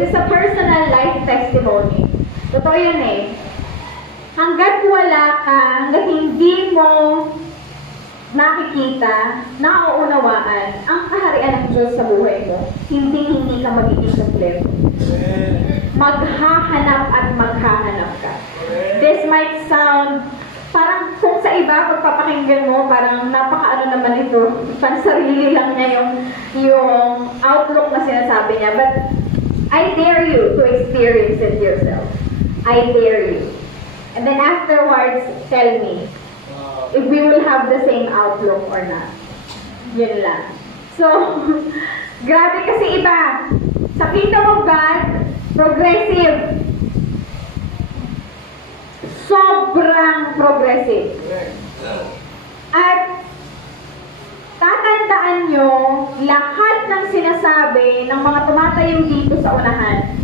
This is a personal life testimony. Totoo yun eh. Hanggat wala ka, hanggat hindi mo nakikita, nauunawaan ang kaharian ng Diyos sa buhay mo, hindi ka magiging kompleto. Maghahanap at maghahanap ka. This might sound, parang kung sa iba, pagpapakinggan mo, parang napakaano naman ito, pansarili lang niya yung outlook na sinasabi niya. But I dare you to experience it yourself. I dare you. And then afterwards, tell me if we will have the same outlook or not. Yun lang. So, grabe kasi iba. Sa Kingdom of God, progressive. Sobrang progressive. At tatandaan nyo, lahat ng sinasabi ng mga tumatayong dito sa unahan,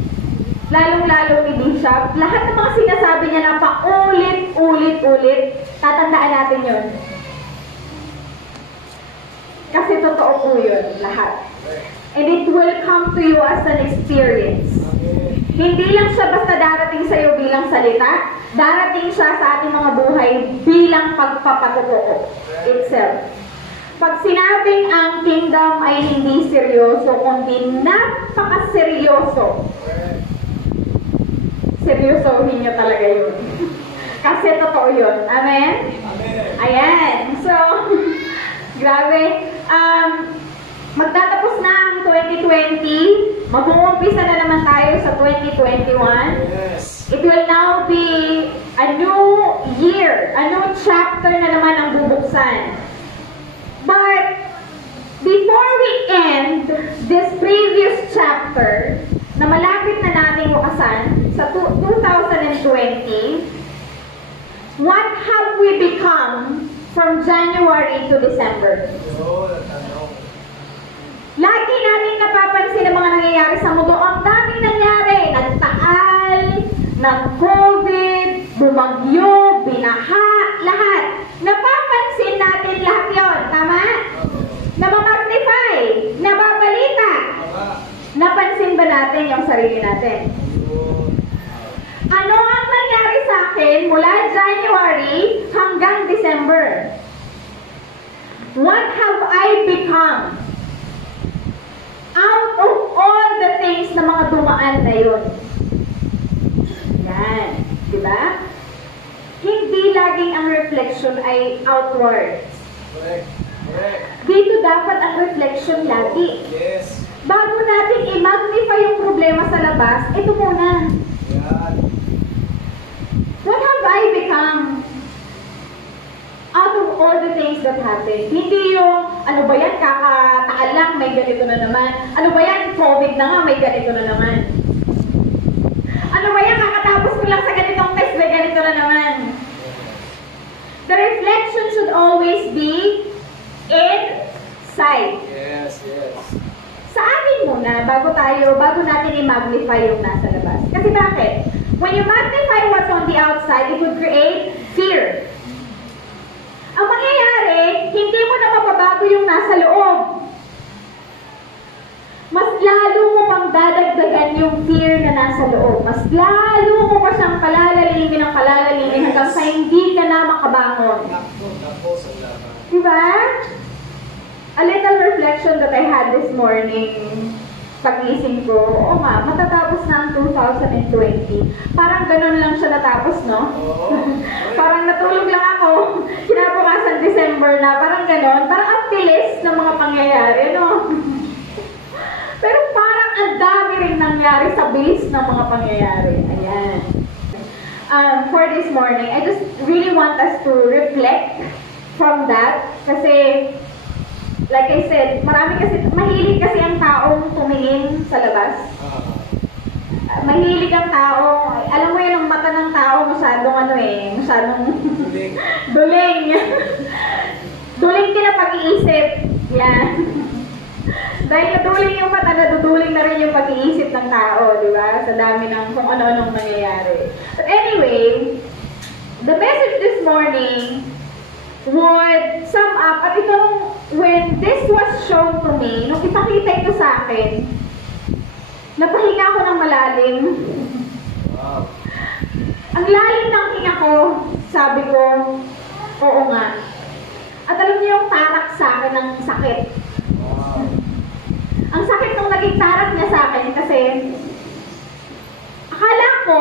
lalong-lalo ni Bishop, lahat ng mga sinasabi niya na paulit-ulit-ulit, tatandaan natin yun. Kasi totoo po yun, lahat. And it will come to you as an experience. Hindi lang siya basta darating sa iyo bilang salita, darating siya sa ating mga buhay bilang pagpapatotoo itself. Pag sinabing ang kingdom ay hindi seryoso, kundi napakaseryoso, seryosohin niyo talaga yun. Kasi totoo yun. Amen? Amen. Ayan. So, grabe. Magtatapos na ang 2020. Mag-uumpisa na naman tayo sa 2021. Yes. It will now be a new year. A new chapter na naman ang bubuksan. But, before we end this previous chapter, na malapit na nating bukasan sa 2020, what have we become from January to December? Lagi natin napapansin ang mga nangyayari sa mundo. Ang daming nangyari. Nagtaal, nag-COVID, bumagyo, binaha, lahat. Napapansin natin lahat yon, tama? Namamagnify, nababalita. Napansin ba natin yung sarili natin? Ano ang nangyari sa akin mula January hanggang December? What have I become? Out of all the things na mga dumaan na yun. Yan. Diba? Hindi laging ang reflection ay outwards. Correct. Correct. Dito dapat ang reflection lagi. Yes. Bago natin i-magnify yung problema sa labas, ito muna. Yan. What have I become? Out of all the things that happened. Hindi yung, ano ba yan, kakataal lang, may ganito na naman. Ano ba yan, COVID na nga, may ganito na naman. Ano ba yan, kakatapos ko lang sa ganitong test, may ganito na naman. The reflection should always be inside. Yes, yes. Sa atin muna, bago natin i-magnify yung nasa labas. Kasi bakit? When you magnify what's on the outside, it would create fear. Ang mangyayari, hindi mo na mapabago yung nasa loob. Mas lalo mo pang dadagdagan yung fear na nasa loob. Mas lalo mo pa siyang palalalimin hanggang sa hindi ka na makabangon. Diba? A little reflection that I had this morning, pag-ising ko, oo nga, matatapos na ang 2020. Parang ganun lang siya natapos, no? Parang natulog lang ako, kinabukasan December na, parang ganun. Parang ang bilis ng mga pangyayari, no? Pero parang ang dami rin nangyari sa bilis ng mga pangyayari. Ayan. For this morning, I just really want us to reflect from that, kasi like I said, mahilig kasi ang taong tumingin sa labas. Mahilig ang tao, alam mo yun, ang mata ng tao masyadong duling. Duling din ang pag-iisip. Yan. Dahil naduling yung mata, naduduling na rin yung pag-iisip ng tao, di ba? Sa dami ng kung ano-anong nangyayari. But anyway, the message this morning would sum up, at ito, when this was shown to me, nung ipakita ito sa akin, Napahinga ako ng malalim. Wow. Ang lalim ng hinga ko, sabi ko, oo nga. At alam niyo yung tarak sa akin ng sakit. Wow. Ang sakit nung naging tarak niya sa akin kasi akala ko,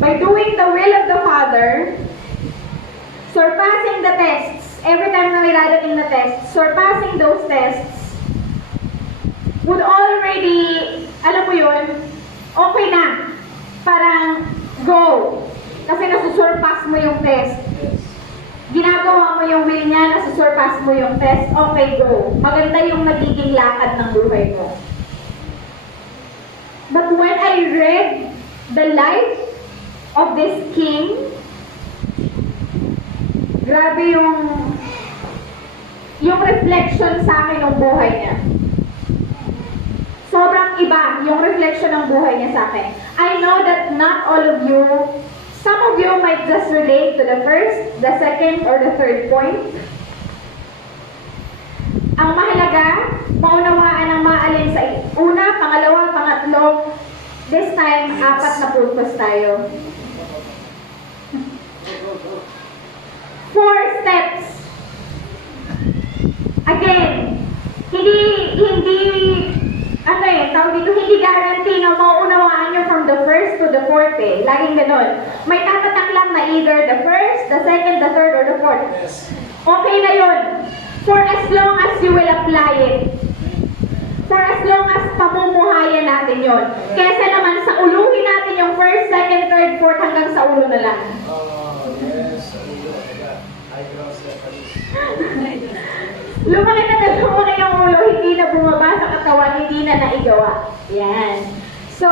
by doing the will of the Father, surpassing the tests, every time na may dadating na tests, surpassing those tests, would already, alam mo yun, okay na. Parang, go. Kasi nasusurpass mo yung test. Yes. Ginagawa mo yung will niya, nasusurpass mo yung test, okay, go. Maganda yung nagiging lakad ng buhay mo. But when I read the life of this king, grabe yung reflection sa akin ng buhay niya. Sobrang iba yung reflection ng buhay niya sa akin. I know that not all of you, some of you might just relate to the first, the second, or the third point. Ang mahalaga, maunawaan ang maalin sa una, pangalawa, pangatlo. This time, 4 na purpose tayo. 4 steps. Again, hindi guarantee na mauunawaan nyo from the first to the fourth eh. Laging ganun. May tatatak lang na either the first, the second, the third, or the fourth. Yes. Okay na yun. For as long as you will apply it. For as long as pamumuhayan natin yun. Kesa naman sa uluhin natin yung first, second, third, fourth hanggang sa ulo na lang. Oh, yes. I cross that. Lumaki yung ulo, hindi na bumaba sa katawan, hindi na naigawa. Yan. So,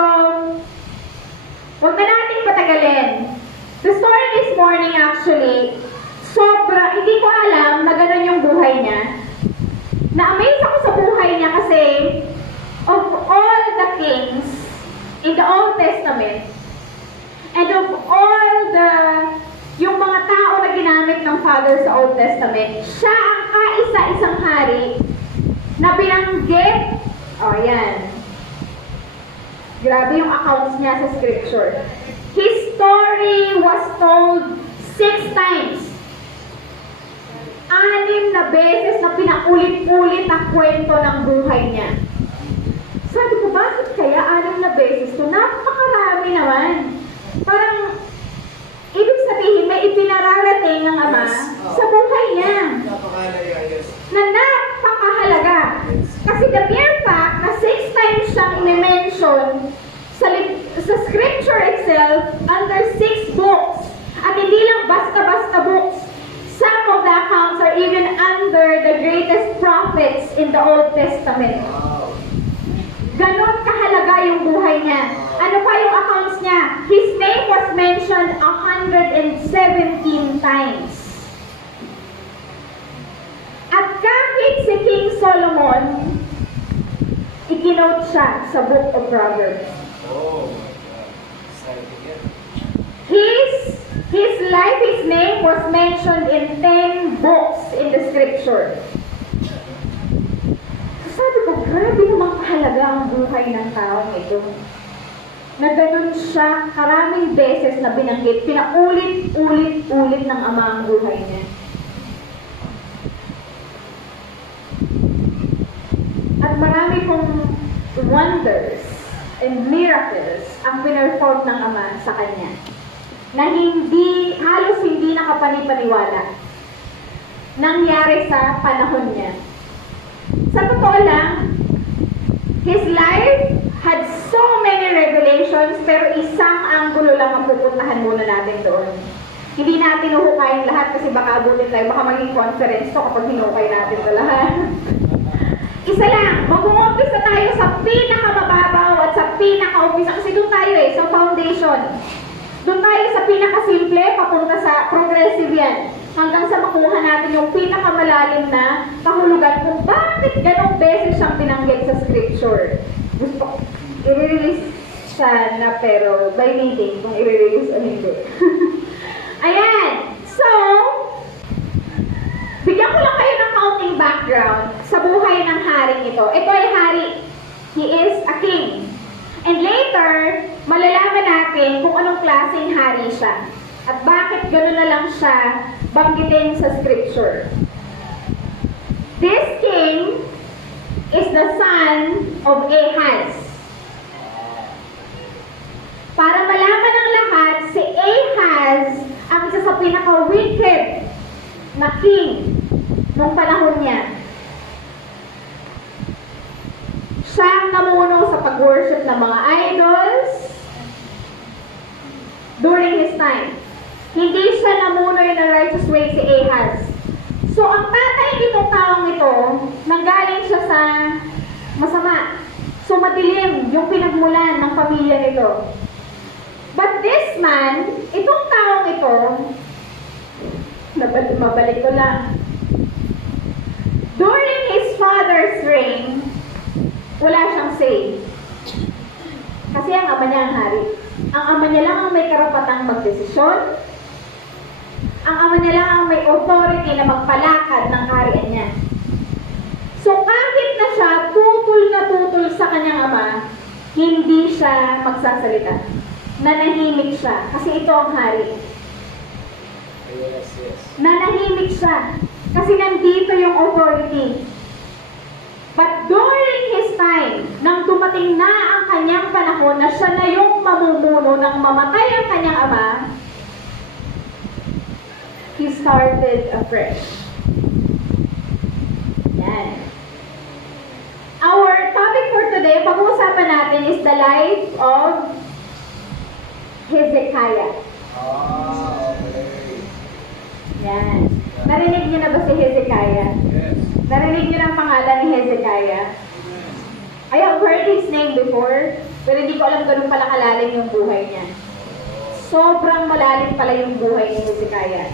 huwag na nating patagalin. The story this morning actually, hindi ko alam na ganun yung buhay niya. Na-amaze ako sa buhay niya kasi of all the kings in the Old Testament and of all yung mga tao na ginamit ng Father sa Old Testament, siya ang kaisa-isang hari na binanggit. Oh, yan. Grabe yung accounts niya sa scripture. His story was told 6 times. 6 na beses na pinaulit-ulit ang kwento ng buhay niya. Sabi ko, bakit kaya 6 na beses to? Napakarami naman. Parang, ibig sabihin, may ipinararating ng Ama sa buhay niya. Napakahalaga, yes. Na napakahalaga. Kasi the mere fact na 6 times siyang i-mention sa scripture itself under 6 books. At hindi lang basta-basta books. Some of the accounts are even under the greatest prophets in the Old Testament. Wow. Ganon kahalaga yung buhay niya. Ano pa yung accounts niya? His name was mentioned 117 times. At kahit si King Solomon, ikinote siya sa Book of Proverbs. Oh my God. Exciting yan. His life, his name was mentioned in 10 books in the scripture. Sabi ko, grabe namang kahalaga ang buhay ng taong ito. Na ganun siya karaming beses na binanggit, pinaulit-ulit-ulit ng Ama ang buhay niya. At marami kong wonders and miracles ang pinerform ng Ama sa kanya. Na halos hindi nakapanipaniwala. Nangyari sa panahon niya. Sa totoo lang, his life had so many revelations, pero isang anggulo lang ang pupuntahan muna natin doon. Hindi natin uhukayin lahat kasi baka abutin tayo, baka maging conference to kapag hinukay natin ito lahat. Isa lang, mag-uumpisa tayo sa pinakamababaw at sa pinaka-umpisa kasi doon tayo sa foundation. Doon tayo sa pinakasimple, papunta sa progressive yan. Hanggang sa makuha natin yung pinakamalalim na kahulugan kung bakit ganong beses siyang binanggit sa scripture. Gusto ko, i-release siya na pero by meeting kung i-release o hindi. Ayan. So, bigyan ko lang kayo ng counting background sa buhay ng haring ito. Ito ay hari. He is a king. And later, malalaman natin kung anong klaseng hari siya. At bakit gano'n na lang siya banggitin sa scripture. This king is the son of Ahaz. Para malaman ng lahat, si Ahaz ang isa sa pinaka-wicked na king nung panahon niya. Siya ang namuno sa pag-worship ng mga idols during his time. Hindi siya namuno in a righteous way si Ahaz. So, ang tatay nitong taong ito, nanggaling siya sa masama. So, madilim yung pinagmulan ng pamilya nito. But this man, itong taong ito, mabalik ko lang. During his father's reign, wala siyang say. Kasi ang ama niya ang hari. Ang ama niya lang ang may karapatang magdesisyon. Ang ama niya lang ang may authority na magpalakad ng kaharian niya. So kahit na siya tutol sa kanyang ama, hindi siya magsasalita. Nanahimik siya. Kasi ito ang hari. Yes. Nanahimik siya. Kasi nandito yung authority. But during his time, nang dumating na ang kanyang panahon na siya na yung mamumuno nang mamatay ang kanyang ama, he started afresh. Yan. Our topic for today, pag-uusapan natin is the life of Hezekiah. Okay. Yan. Narinig niyo na ba si Hezekiah? Yes. Narinig niyo ng pangalan ni Hezekiah? I have heard his name before, pero hindi ko alam ganun pala kalalim yung buhay niya. Sobrang malalim pala yung buhay ni Hezekiah.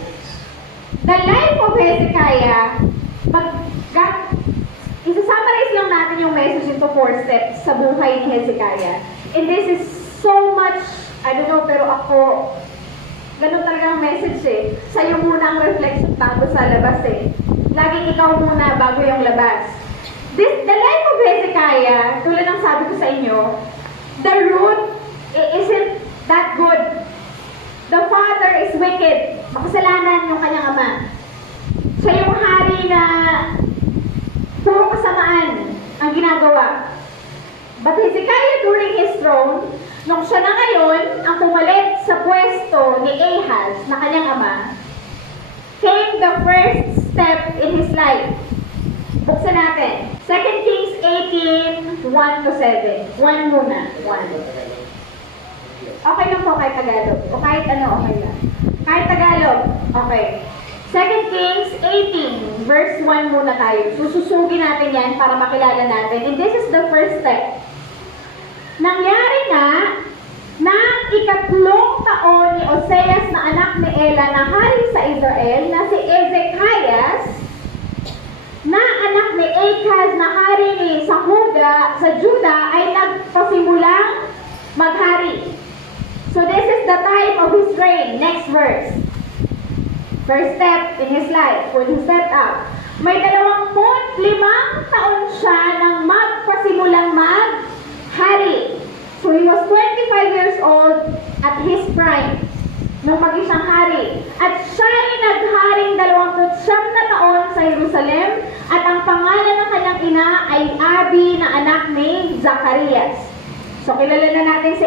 The life of Hezekiah, isa-summarize lang natin yung message into 4 steps sa buhay ni Hezekiah. And this is so much, I don't know, pero ako, ganun talaga ang message eh. Sa'yo muna ang reflection bago sa labas eh. Laging ikaw muna bago yung labas. The life of Hezekiah, tulad ng sabi ko sa inyo, the root isn't that good. The father is wicked. Makasalanan yung kanyang ama. Siya yung hari na puro kasamaan ang ginagawa. But Hezekiah during his throne, nung siya na ngayon ang pumalit sa pwesto ni Ahaz na kanyang ama, came the first step in his life. Buksan natin. 2 Kings 18, 1-7. 1 muna. 1. Okay lang po kahit Tagalog. O kahit ano, okay lang. Kahit Tagalog. Okay. 2 Kings 18, verse 1 muna tayo. Sususugin natin yan para makilala natin. And this is the first step. Nangyari na ikatlong taon ni Oseas na anak ni Ela na hari sa Israel na si Ezekias na anak ni Ahaz na hari ni sa Juda ay nagpasimulang maghari. So this is the time of his reign. Next verse. First step in his life. When he stepped up. May 25 taon siya nang magpasimulang maghari. So he was 25 years old at his prime nung maging siyang hari. At siya ay nagharing 29 na taon sa Jerusalem at ang pangalan ng kanyang ina ay Abi na anak ni Zacarias. So kilala na natin si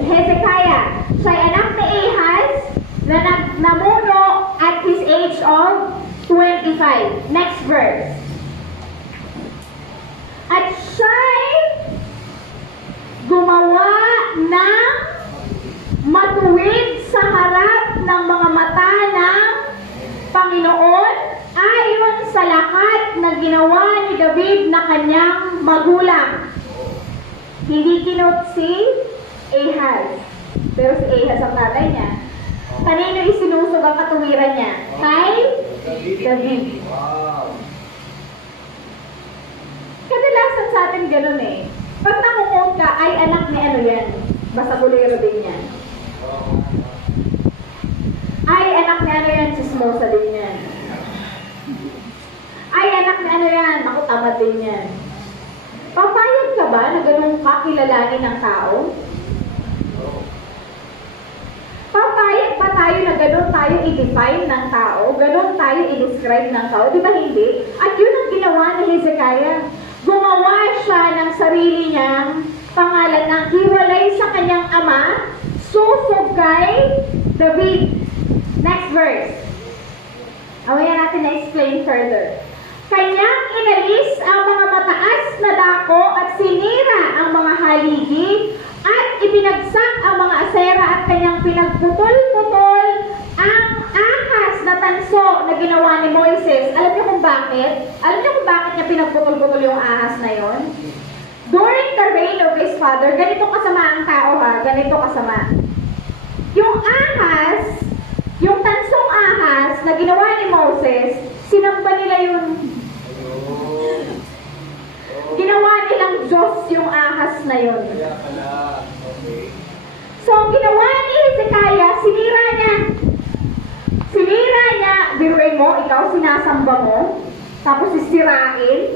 Hezekiah. Siya ay anak ni Ahaz na namuno at his age of 25. Next verse. At siya ay gumawa ng matuwid sa harap ng mga mata ng Panginoon ayon sa lahat na ginawa ni David na kanyang magulang. Hindi kinot si Ahaz. Pero si Ahaz ang tatay niya. Kanino isinusog ang katuwiran niya? Kay David. Wow. Kadalasan sa atin ganun eh. Pag nakukot ka, ay anak ni ano yan. Basta bulero din yan. Ay anak ni ano yan, chismosa din yan. Ay anak ni ano yan, ako tamad din yan. Papayag ka ba na ganun kakilalanin ng tao? Papayag ba tayo na ganun tayo i-define ng tao? Ganun tayo i-describe ng tao? Di ba hindi? At yun ang ginawa ni Hezekiah. Gumawa siya ng sarili niyang pangalan na hiwalay sa kanyang ama, susog kay David. Next verse. Awayan natin na-explain further. Kanyang inalis ang mga mataas na dako at sinira ang mga haligi at ibinagsak ang mga asera at kanyang pinagputol-putol ang ahas na tanso na ginawa ni Moises. Alam niyo kung bakit? Alam niyo kung bakit niya pinagputol-putol yung ahas na yon? During the reign of his father, ganito kasama ang tao ha, ganito kasama. Yung ahas, yung tansong ahas na ginawa ni Moses, sinamba nila yun. Ginawa nilang Diyos yung ahas na yun. So, ang ginawa ni Hezekiah, sinira niya. Sinira niya, biruin mo, ikaw sinasamba mo, tapos sisirain.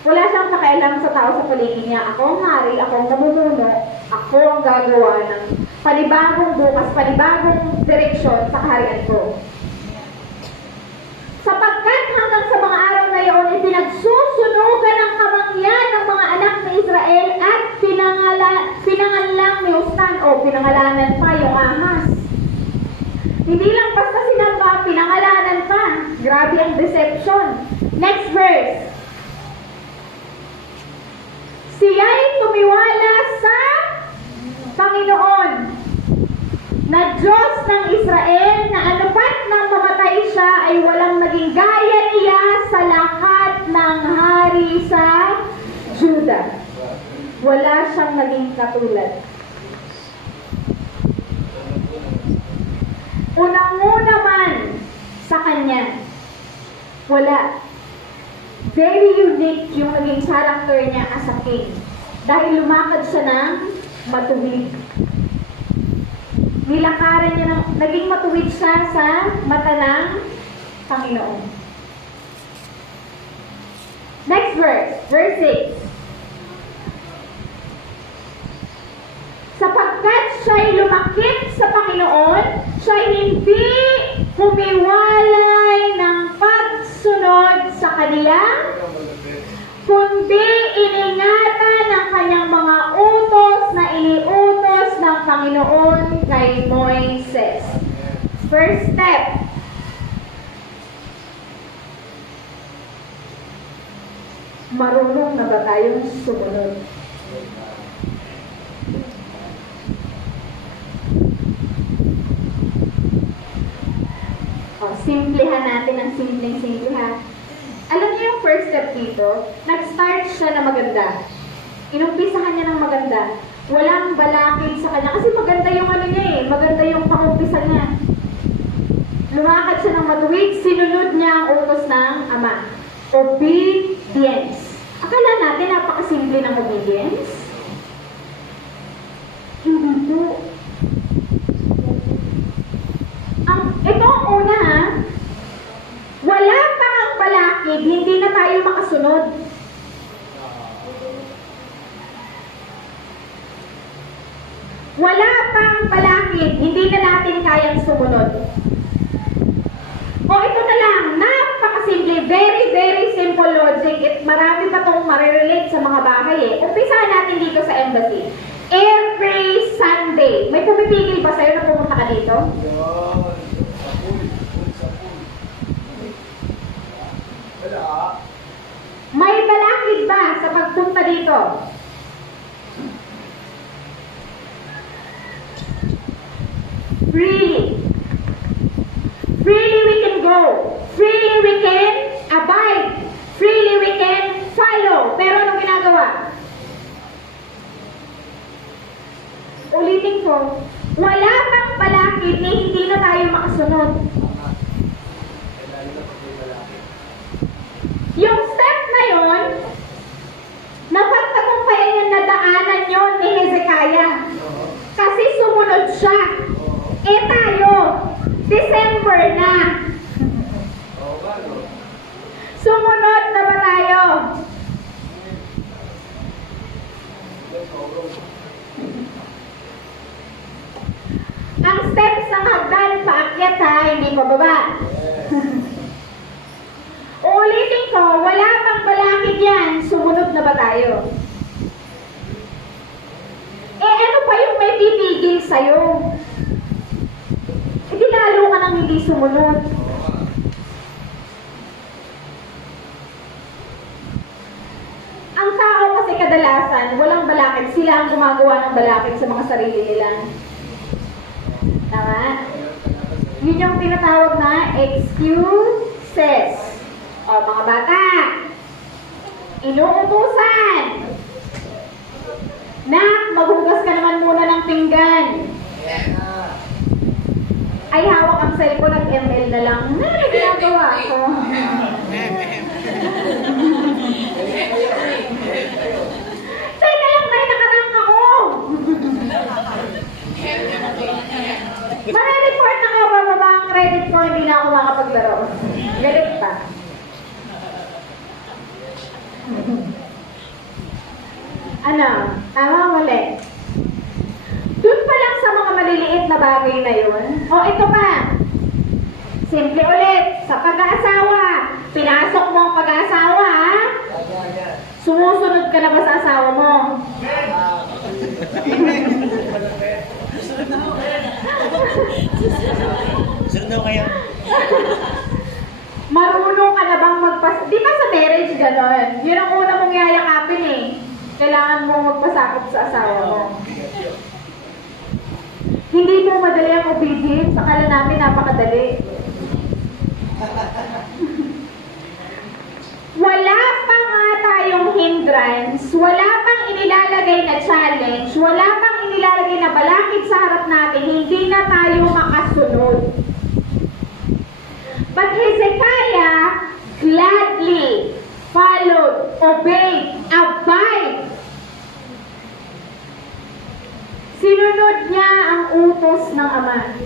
Wala siyang pakialam sa tao sa paligid niya. Ako ang hari, ako ang namumuno, ako ang gagawa ng panibagong bukas, panibagong direksyon sa kaharian ko. Sapagkat hanggang sa mga araw na iyon, pinagsusunugan ng kamangyan ng mga anak ni Israel at pinangalang ni Ustan o pinangalanan pa yung ahas. Hindi lang basta sinamba, pinangalanan pa. Grabe ang deception. Next verse. Siya'y tumiwala sa Panginoon na Diyos ng Israel na anupat nang mamatay siya ay walang naging gaya niya sa lahat ng hari sa Juda. Wala siyang naging katulad. Unang-una man sa kanya, wala. Very unique yung naging character niya as a king. Dahil lumakad siya ng matuwid. Nilakaran niya naging matuwid siya sa mata ng Panginoon. Next verse, verse 6. Sapagkat siya'y lumakit sa Panginoon, siya'y hindi humiwalay ng pagsunod sa Kanya, kundi iningatan ng Kanyang mga utos na iniutos ng Panginoon kay Moises. First step. Marunong na ba tayong sumunod? Simplihan natin ang simpleng-simple ha. Alam niyo yung first step dito, nag-start siya na maganda. Inumpisahan niya ng maganda. Walang balakid sa kanya. Kasi maganda yung ano niya eh. Maganda yung pangumpisa niya. Lumakad siya ng matuwid, sinunod niya ang utos ng Ama. Obedience. Akala natin napakasimple ng obedience? Hindi po. Ito ang una ha. Wala pang ang balakid, hindi na tayo makasunod. Wala pang balakid, hindi na natin kayang sumunod. O ito na lang, napakasimple, very, very simple logic. Marami pa itong marirelate sa mga bahay eh. Umpisahan natin dito sa embassy. Every Sunday, may pumipigil ba sa'yo na pumunta ka dito? May balakid ba sa pagpunta dito? Freely. Freely we can go. Freely we can abide. Freely we can follow. Pero anong ginagawa? Ulitin ko, wala pang balakid na hindi na tayo makasunod. Yung step na yon, napagtagumpayan niya na daanan yon ni Hezekiah. Kasi sumunod siya. Eh tayo, December na. Sumunod na ba tayo? Ang steps ng hagdan, paakyat ha, hindi pababa. Uulitin ko, wala pang balakid yan, sumunod na ba tayo? Eh ano pa yung may pipigil sa'yo? Eh di lalo ka nang hindi sumunod. Ang tao kasi kadalasan, walang balakid, sila ang gumagawa ng balakid sa mga sarili nila. Tama? Yun yung tinatawag na excuses. O, mga bata, inuutusan. Nak, maghugas ka naman muna ng pinggan. Ay, hawak ang cellphone at ML na lang. Ano ginagawa ko? Teka lang, may nakarang ako. Mare-report na ka, bababa ang credit ko, hindi na ako makapaglaro. Galit pa. Ano? Tama o mali? Doon pa lang sa mga maliliit na bagay na yun. O ito pa. Simple ulit. Sa pag-aasawa. Pinasok mo ang pag-aasawa, ha? Sumusunod ka na ba sa asawa mo? Sunod na kayo. Marunong ka na bang di ba sa marriage gano'n? Yun ang una mong yayakapin eh. Kailangan mo magpasakop sa asawa mo. Hindi mo madali ang obedience, akala namin napakadali. Wala pa nga tayong hindrance, wala pang inilalagay na challenge, wala pang inilalagay na balakid sa harap natin, hindi na tayo makasunod. But Hezekiah gladly followed, obeyed, abide. Sinunod niya ang utos ng Ama.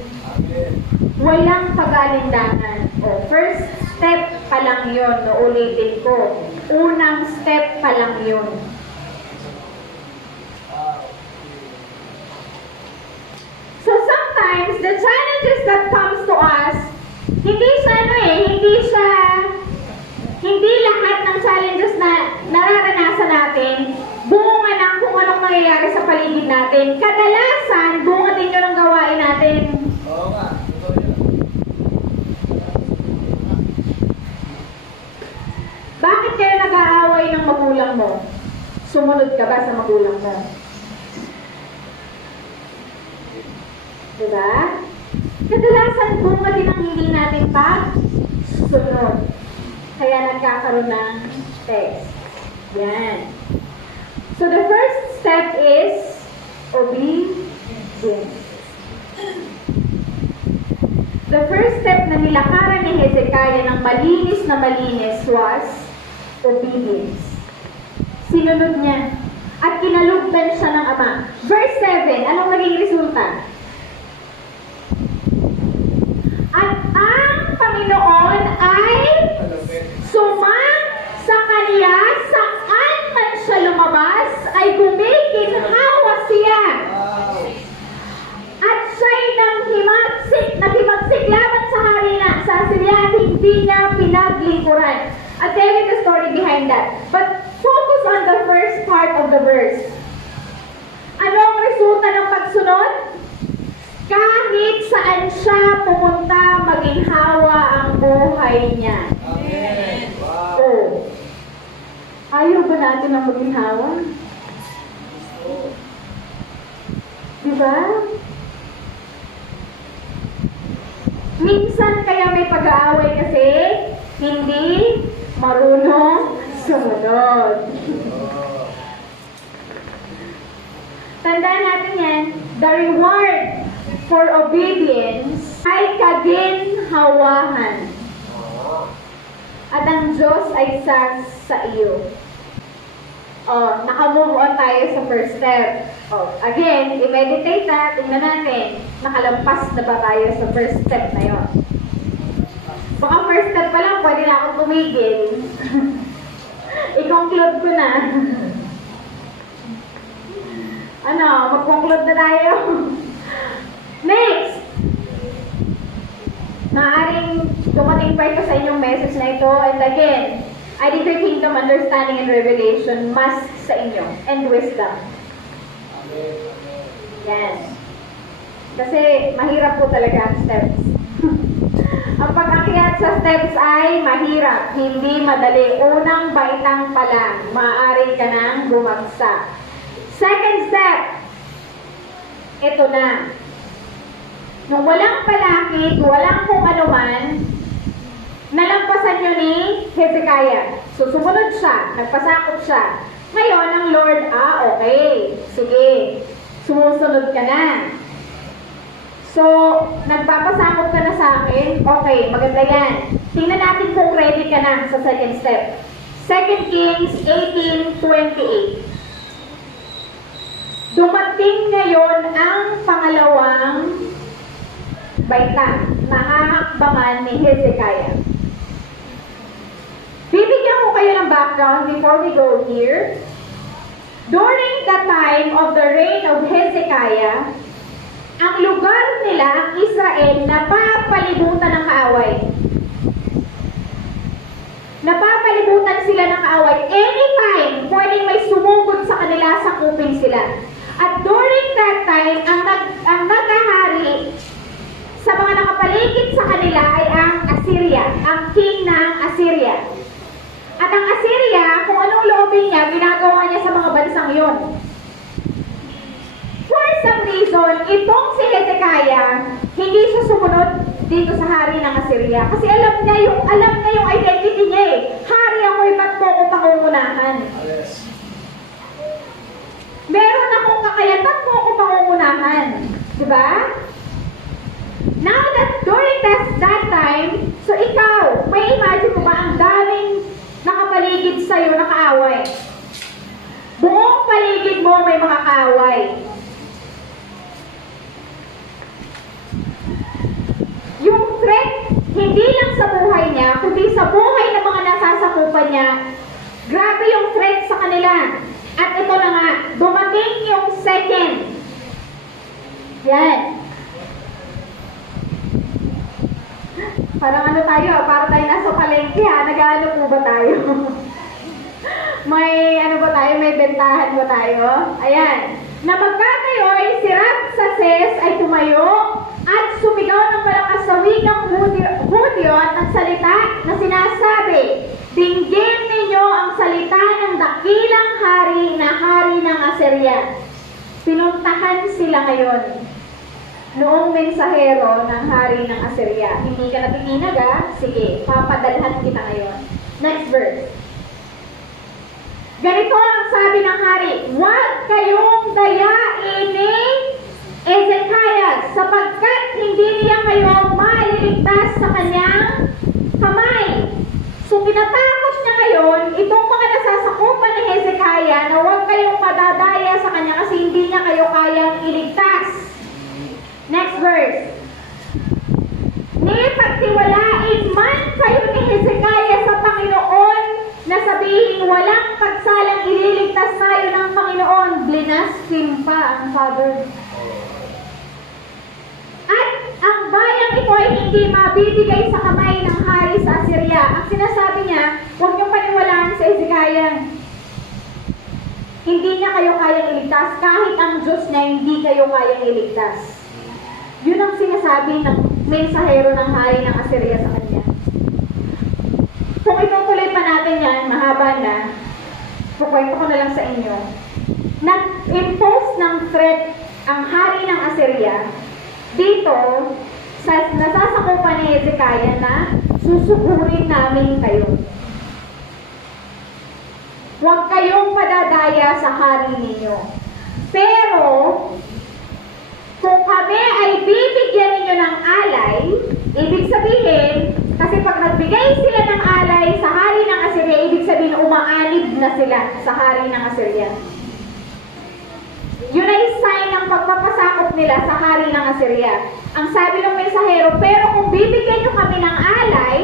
Walang pag-alinlangan. O, first step pa lang yun. Ulitin ko. Unang step pa lang yun. So sometimes, the challenges that comes to us, hindi lahat ng challenges na nararanasan natin, bunga ng kung anong nangyayari sa paligid natin. Kadalasan, bunga din yun ang gawain natin. Oo nga. Bakit kayo nag-aaway ng magulang mo? Sumunod ka ba sa magulang mo? Diba? Kadalasan, bunga din ang hindi natin pag-sunod. Kaya nagkakaroon ng text. Yan. So the first step is obedience. The first step na nilakaran ni Hezekiah ng malinis na malinis was obedience. Sinunod niya. At kinalugdan siya ng Ama. Verse 7, anong naging resulta? At ang Panginoon ay sa kanya, saan man siya lumabas, ay gumiginhawa siya. At siya'y nakimagsik laban sa hari na sa Assyria at hindi niya pinaglingkuran. I'll tell you the story behind that. But focus on the first part of the verse. Ano ang resulta ng pagsunod? Kahit saan siya pumunta, maginhawa ang buhay niya. Amen. Wow. Oh. Ayaw ba natin ang maginhawa? Diba? Minsan kaya may pag-aaway kasi hindi marunong sumunod. Tandaan natin yan, the reward for obedience ay kaginhawahan. At ang Diyos ay sa iyo. Naka-move on tayo sa first step. Again, i-meditate na, tingnan natin. Nakalampas na ba tayo sa first step na yun? Baka first step pa lang, pwede na akong tumigil. I-conclude ko na. mag-conclude na tayo. Next! Maaaring dumating pa ito sa inyong message na ito. And again, I declare kingdom understanding and revelation must sa inyo. And wisdom. Yan. Kasi mahirap po talaga ang steps. Ang pag-akyat sa steps ay mahirap, hindi madali. Unang baitang pa lang, maaari ka nang bumagsak. Second step, ito na. Nung walang palakid, walang kung anuman, nalampasan nyo ni Hezekiah. So, sumunod siya, nagpasakop siya. Ngayon, ang Lord, okay, sige, sumusunod ka na. So, nagpapasakop ka na sa akin, okay, maganda yan. Tingnan natin kung ready ka na sa second step. 2 Kings 18:28. Dumating ngayon ang pangalawang baita na hahakbangan ni Hezekiah. Bibigyan ko kayo ng background before we go here. During the time of the reign of Hezekiah, ang lugar nila, ang Israel, napapalibutan ng kaaway. Napapalibutan sila ng kaaway. Anytime, pwedeng may sumugod sa kanila, sakupin sila. At during that time, ang nagahari sa mga nakapaligid sa kanila ay ang Assyria, ang king ng Assyria. At ang Assyria, kung anong loobin niya, ginagawa niya sa mga bansang yon. For some reason, itong si Hezekiah, hindi siya sumunod dito sa hari ng Assyria. Kasi alam niya yung identity niya eh. Hari ako, ba't mo ko pangungunahan? Meron akong kakayahan, ba't mo ko pangungunahan? Diba? Now that during that time, so ikaw, may imagine mo ba ang daming nakapaligid sa'yo na kaaway? Buong paligid mo may mga kaaway. Yung threat, hindi lang sa buhay niya, kundi sa buhay ng mga nasasakupan niya, grabe yung threat sa kanila. At ito na nga, dumating yung second. Yan. Parang ano tayo, parang tayo nasa palengke ha, nag-ano po ba tayo? May ano ba tayo, may bentahan ba tayo? Ayan. Na magkatayo'y si Rabsaces ay tumayo at sumigaw ng malakas sa wikang Hudyo at nagsalita na sinasabi, dinggin ninyo ang salita ng dakilang hari na hari ng Assyria. Pinuntahan sila ngayon noong mensahero ng hari ng Assyria. Hindi ka natitinag ha? Sige, papadalhan kita ngayon. Next verse. Ganito ang sabi ng hari, huwag kayong dayain ni Hezekiah sapagkat hindi niya kayo maliligtas sa kanyang kamay. So pinatakot niya ngayon itong mga nasasakupan ni Hezekiah na huwag kayong madadaya sa kanya kasi hindi niya kayo kayang iligtas. Next verse. Ni pagtiwalain man kayo ni Hezekiah sa Panginoon na sabihin walang pagsalang ililigtas tayo ng Panginoon. Blinaspheme pa ang Father. At ang bayang ito ay hindi mabibigay sa kamay ng hari sa Assyria. Ang sinasabi niya, huwag niyong paniwalaan sa Hezekiah. Hindi niya kayo kayang iligtas. Kahit ang Diyos niya, hindi kayo kayang iligtas. Yun ang sinasabi ng mensahero ng hari ng Assyria sa kanya. Kung itutuloy pa natin yan, mahaba na, kukwento ko na lang sa inyo. Nag-impose ng threat ang hari ng Assyria dito sa nasasakupan ni Hezekiah na susugurin namin kayo. Huwag kayong padadaya sa hari ninyo. Pero, kung kami ay bibigyan ninyo ng alay, ibig sabihin, kasi pag nagbigay sila ng alay sa hari ng Assyria, ibig sabihin umaanib na sila sa hari ng Assyria. Yun ay sign ng pagpapasakop nila sa hari ng Assyria. Ang sabi ng mensahero, pero kung bibigyan nyo kami ng alay,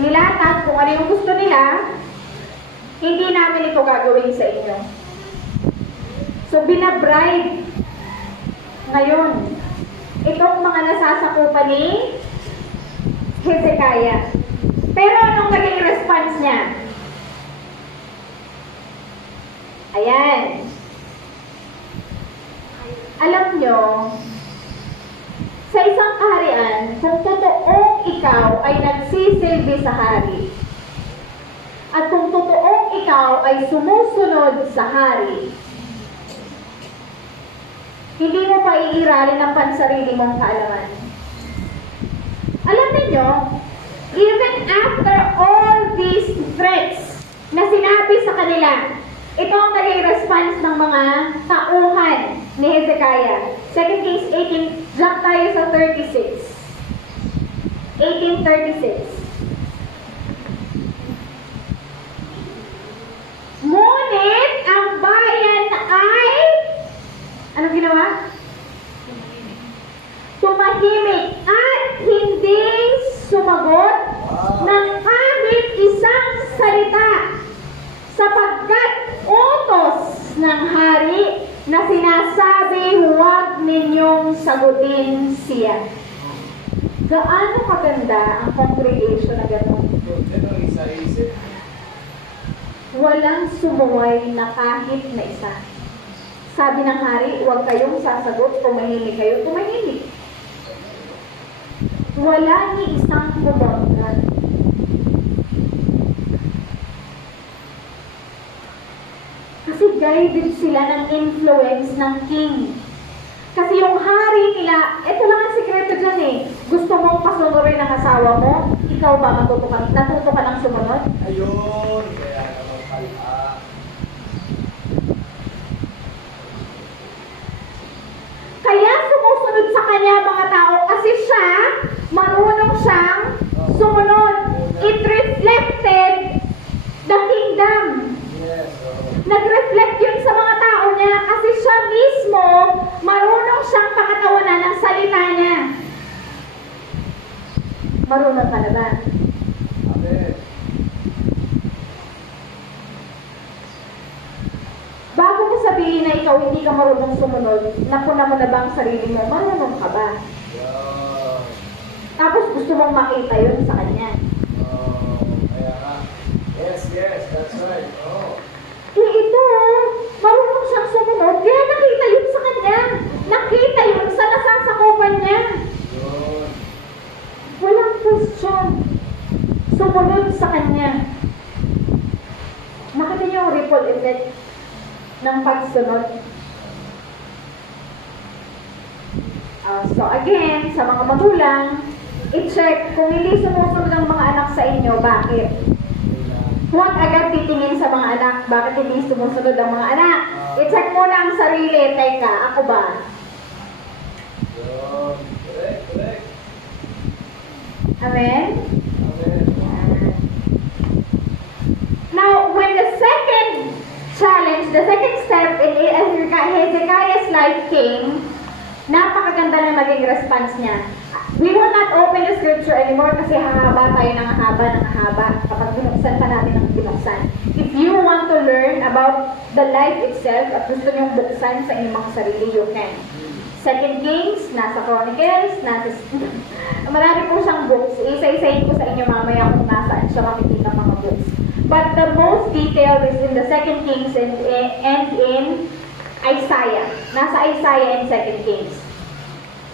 inilatag kung ano yung gusto nila, hindi namin ito gagawin sa inyo. So So, binabribe ngayon itong mga nasasakupan ni Hezekiah. Pero anong naging response niya? Ayan. Alam nyo, sa isang kaharian, kung totoong ikaw ay nagsisilbi sa hari, at kung totoong ikaw ay sumusunod sa hari, hindi mo pa iiralin ang pansarili mong kaalaman. Alam niyo, even after all these threats na sinabi sa kanila, ito ang naging response ng mga tauhan ni Hezekiah. 2 Kings 18, jump tayo sa 36. 1836. Ngunit ang bayan ay, anong ginawa? Tumahimik at hindi sumagot ng kahit isang salita sapagkat utos ng hari na sinasabi huwag ninyong sagutin siya. Gaano kaganda ang congregation na gano'n? Walang sumuway na kahit na isa. Sabi ng hari, huwag kayong sasagot, tumahimik kayo, tumahimik. Wala ni isang kumontra. Kasi guided sila ng influence ng king. Kasi yung hari nila, ito lang ang sikreto dyan eh. Gusto mong pasunurin ang asawa mo, ikaw ba natuto ka ng sumunod? Ayun, kaya naman pala. Kaya sumusunod sa kanya mga tao kasi siya, marunong siyang sumunod. It reflected the kingdom. Yes, Nag-reflect yun sa mga tao niya kasi siya mismo, marunong siyang pakatawanan ng salita niya. Marunong ka na ba? Amen. Bago mo sabihin na ikaw hindi ka marunong sumunod, napuna mo na ba ang sarili mo? Marunong ka ba? Yeah. Tapos gusto mong makita yun sa kanya. Kaya nga. Yes, that's right. Oh. Eh ito, marunong siyang sumunod, kaya nakita yun sa kanya. Nakita yun sa nasasakupan niya. Yun. Walang question. Sumunod sa kanya. Nakita niyo yung ripple effect ng pagsunod. So again, sa mga magulang, i-check kung hindi sumusunod ang mga anak sa inyo, bakit? Huwag agad titingin sa mga anak, bakit hindi sumusunod ang mga anak? I-check muna ang sarili, teka, ako ba? Yun. Correct. Amen? Amen. Now, when the second challenge, the second step in Hezekiah's life came, napakaganda na maging response niya. We will not open the scripture anymore kasi hahaba tayo ng haba kapag binuksan pa natin ang binuksan. If you want to learn about the life itself at gusto niyong buksan sa inyong mga sarili, you can. 2 Kings, nasa Chronicles, nasa... Marami po siyang books. Isa-isayin ko sa inyo mamaya kung nasaan siya makikita mga books. But the most detailed is in the 2 Kings and in Isaiah. Nasa Isaiah and 2 Kings.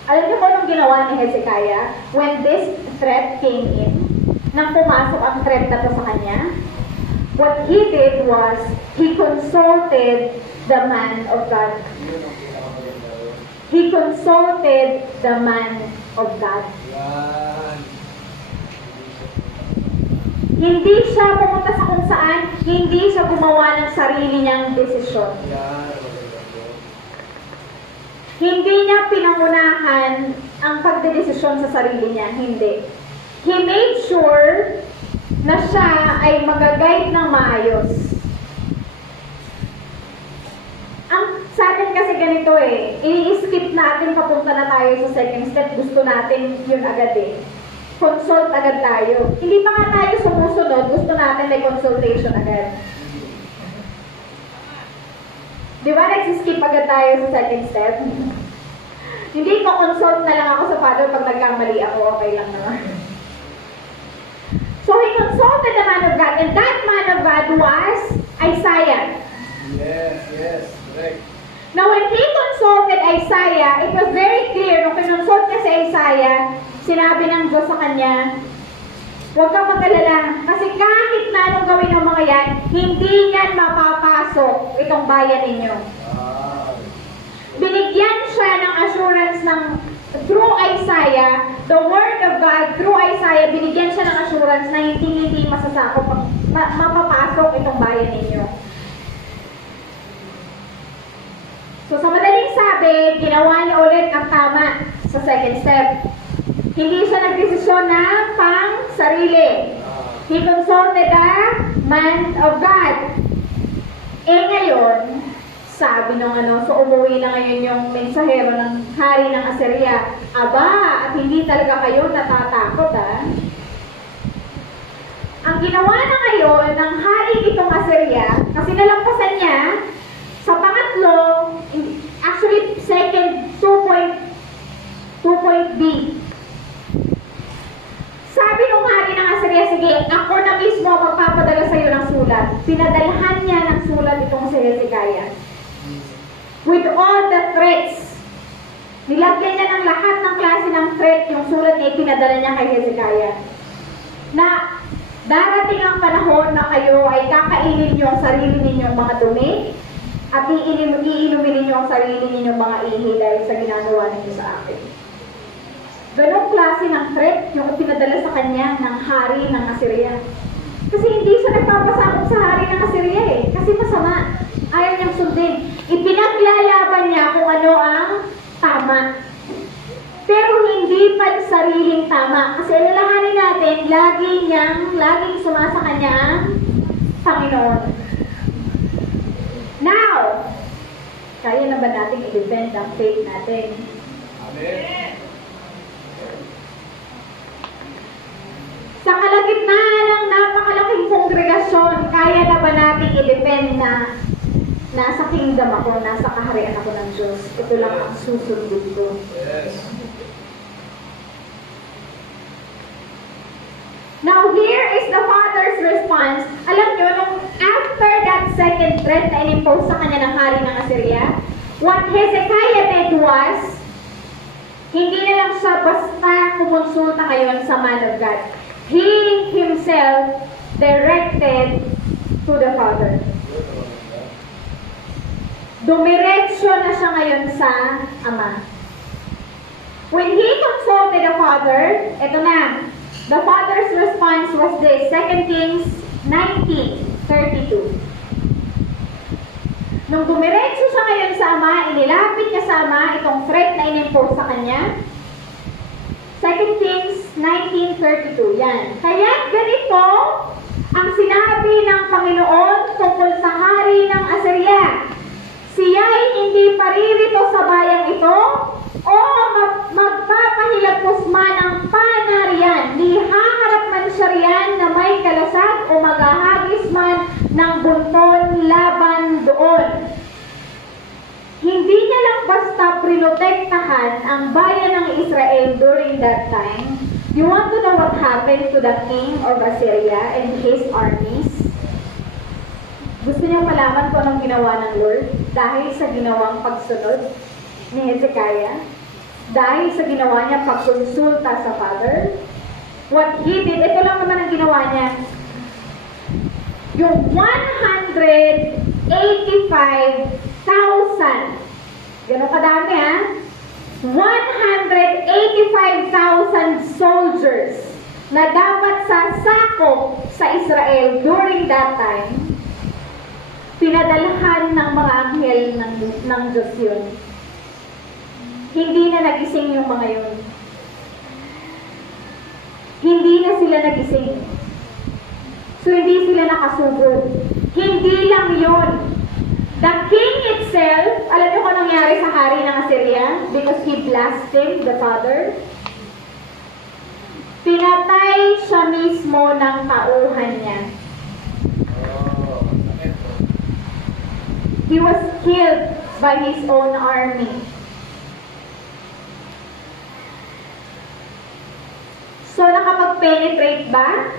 Alam niyo po anong ginawa ni Hezekiah when this threat came in? Nang pumasok ang threat na to sa kanya, what he did was, he consulted the man of God. He consulted the man of God. Yan. Hindi siya pumunta sa kung saan, hindi siya gumawa ng sarili niyang desisyon. Yan. Hindi niya pinangunahan ang pagdedesisyon sa sarili niya. Hindi. He made sure na siya ay mag-guide ng maayos. Ang sa atin kasi ganito eh, i-skip natin papunta na tayo sa second step. Gusto natin yun agad eh. Consult agad tayo. Hindi pa nga tayo sumusunod, gusto natin may consultation agad. Di ba, nagsiskip agad tayo sa second step? Hindi ko consult na lang ako sa Father pag nagkamali ako, okay lang naman. So he consulted the man of God, and that man of God was Isaiah. Yes, correct. Now, when he consulted Isaiah, it was very clear, nung kinonsult niya si Isaiah, sinabi ng Diyos sa kanya, huwag kang mag-alala, kasi kahit na anong gawin ng mga yan, hindi yan mapapasok itong bayan ninyo. Binigyan siya ng assurance through Isaiah, the word of God, through Isaiah, binigyan siya ng assurance na hindi masasakop, mapapasok itong bayan ninyo. So sa madaling sabi, ginawa niya ulit ang tama sa second step. Hindi siya nagdesisyon na pang sarili. He consulted the man of God. Ngayon, sabi nung so umuwi na ngayon yung mensahero ng hari ng Assyria. Aba, at hindi talaga kayo natatakot Ang ginawa na ngayon ng hari itong Assyria, kasi nalampasan niya, sa pangatlo, actually second 2.B. Sabi nung hari ng Assyria, sige, ako na mismo magpapadala sa iyo ng sulat. Pinadalhan niya ng sulat itong si Hezekiah. With all the threats. Nilagyan niya ng lahat ng klase ng threat, yung sulat niya, pinadala niya kay Hezekiah. Na darating ang panahon na kayo ay kakainin niyo ang sarili ninyong mga dumi at iinumin ninyo ang sarili ninyong mga ihi dahil sa ginagawa ninyo sa akin. Ganong klase ng threat yung pinadala sa kanya ng hari ng Assyria. Kasi hindi siya nagpapasakop sa hari ng Assyria kasi masama. Ayaw niyang sundin. Ipinaglalaban niya kung ano ang tama. Pero hindi pa sariling tama. Kasi alalahanin natin, laging sumasa kanya ang Panginoon. Now, kaya na ba natin i-defend ang faith natin? Amen. Sa kalagitnaan ng napakalaking kongregasyon, kaya na ba natin i-defend na nasa kingdom ako, nasa kaharian ako ng Diyos? Ito lang ang susundin ko. Yes. Now, here is the Father's response. Alam nyo, nung after that second threat na inimpose sa kanya ng hari ng Assyria, what Hezekiah did was, hindi na lang siya basta kumonsulta ngayon sa man of God. He himself directed to the Father. Dumiretso na siya ngayon sa Ama. When he consulted the Father, eto na, the Father's response was this, 2 Kings 19:32. Nung dumiretso siya ngayon sa Ama, inilapit niya sa Ama itong threat na inimpose sa kanya. 2 Kings 19:32. Yan. Kaya ganito ang sinabi ng Panginoon tungkol sa hari ng Assyria. Siya'y hindi paririto sa bayang ito o magpapahilagpos man ang panariyan. Lihaharap man siya riyan na may kalasag o maghahagis man ng bunton laban doon. Hindi niya lang basta prinotektahan ang bayan ng Israel during that time. You want to know what happened to the king of Assyria and his armies? Gusto niyo malaman kung anong ginawa ng Lord? Dahil sa ginawang pagsunod ni Hezekiah? Dahil sa ginawa niya pagkonsulta sa Father? What he did, ito lang naman ang ginawa niya. Yung 185,000. Gano'n kadami 185,000 soldiers na dapat sasakop sa Israel during that time, pinadalhan ng mga anghel ng Diyos yun. Hindi na nagising yung mga yun. Hindi na sila nagising. So, hindi sila nakasugod. Hindi lang yun. The king itself, alam niyo kung nangyari sa hari ng Assyria? Because he blasphemed the Father. Pinatay siya mismo ng tauhan niya. He was killed by his own army. So, nakapag-penetrate ba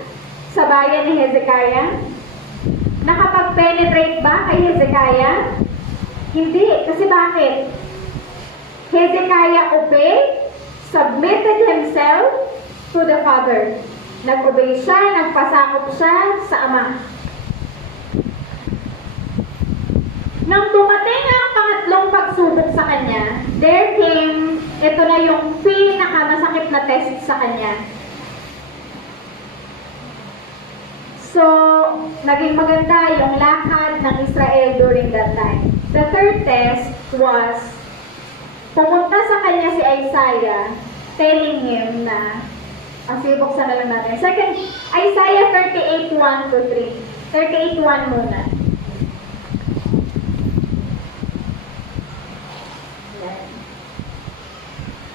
sa bayan ni Hezekiah? Nakapag-penetrate ba kay Hezekiah? Hindi. Kasi bakit? Hezekiah obeyed, submitted himself to the Father. Nag-obey siya, nagpasakop siya sa Ama. Nang dumating ang pangatlong pagsubok sa kanya, there came, ito na yung pinakamasakit na test sa kanya. So, naging maganda yung lakad ng Israel during that time. The third test was, pumunta sa kanya si Isaiah, telling him na, sige, buksan na lang natin. Second, Isaiah 38:1-3. 38:1 muna.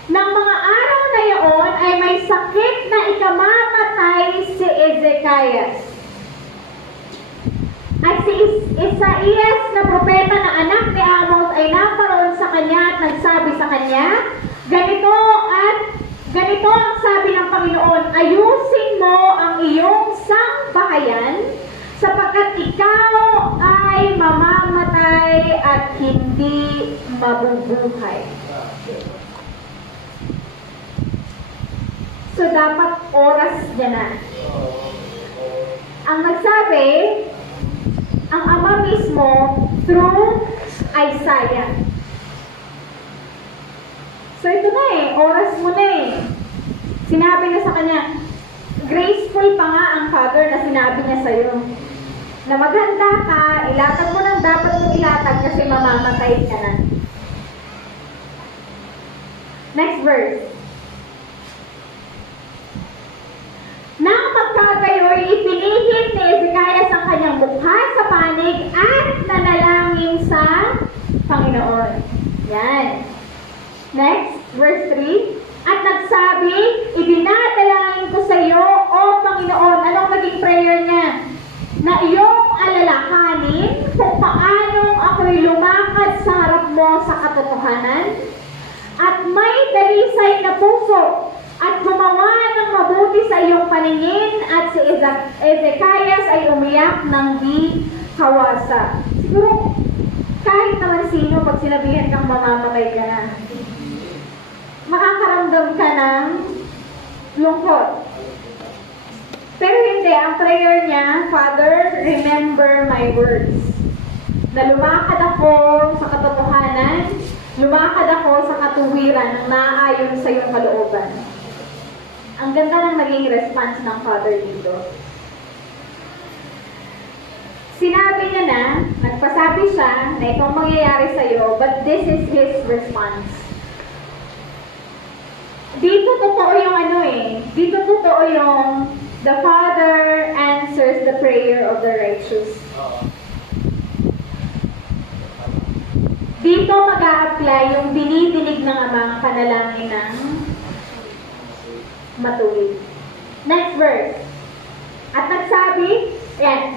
Nang mga araw na yaon ay may sakit na ikamamatay si Ezekias. At si Isaias na propeta na anak ni Amos ay naparoon sa kanya at nagsabi sa kanya, ganito ang sabi ng Panginoon, ayusin mo ang iyong sambahayan sapagkat ikaw ay mamamatay at hindi mabubuhay. So, dapat oras niya na. Ang nagsabi, ang Ama mismo through Isaiah. So, ito na oras mo na Sinabi na sa kanya, graceful pa nga ang Father na sinabi niya sa'yo. Na maganda ka, ilatag mo ng dapat mong ilatag kasi mamamatay ka na. Next verse. Nang magkagayoy, ipinihit ni Ezekias ang kanyang mukha sa panig at nanalangin sa Panginoon. Yan. Next, verse 3. At nagsabi, ibinadalangin ko sa iyo, O Panginoon. Anong naging prayer niya? Na iyong alalahanin kung paanong ako'y lumakad sa harap mo sa katotohanan at may dalisay na puso at gumawa ng mabuti sa iyong paningin, at si Ezekias ay umiyak ng di kawasa. Siguro, kahit naman sino, pag sinabihan kang mamamatay ka na, makakaramdam ka ng lungkot. Pero hindi, ang prayer niya, Father, remember my words. Na lumakad ako sa katotohanan, lumakad ako sa katuwiran ng naayon sa iyong kalooban. Ang ganda ng naging response ng Father dito. Sinabi niya na, nagpasabi siya na itong mangyayari sa iyo, but this is his response. Dito totoo yung dito totoo yung the Father answers the prayer of the righteous. Dito mag-a-apply yung binidinig ng Ama ang panalangin ng matuwid. Next verse. At nagsabi,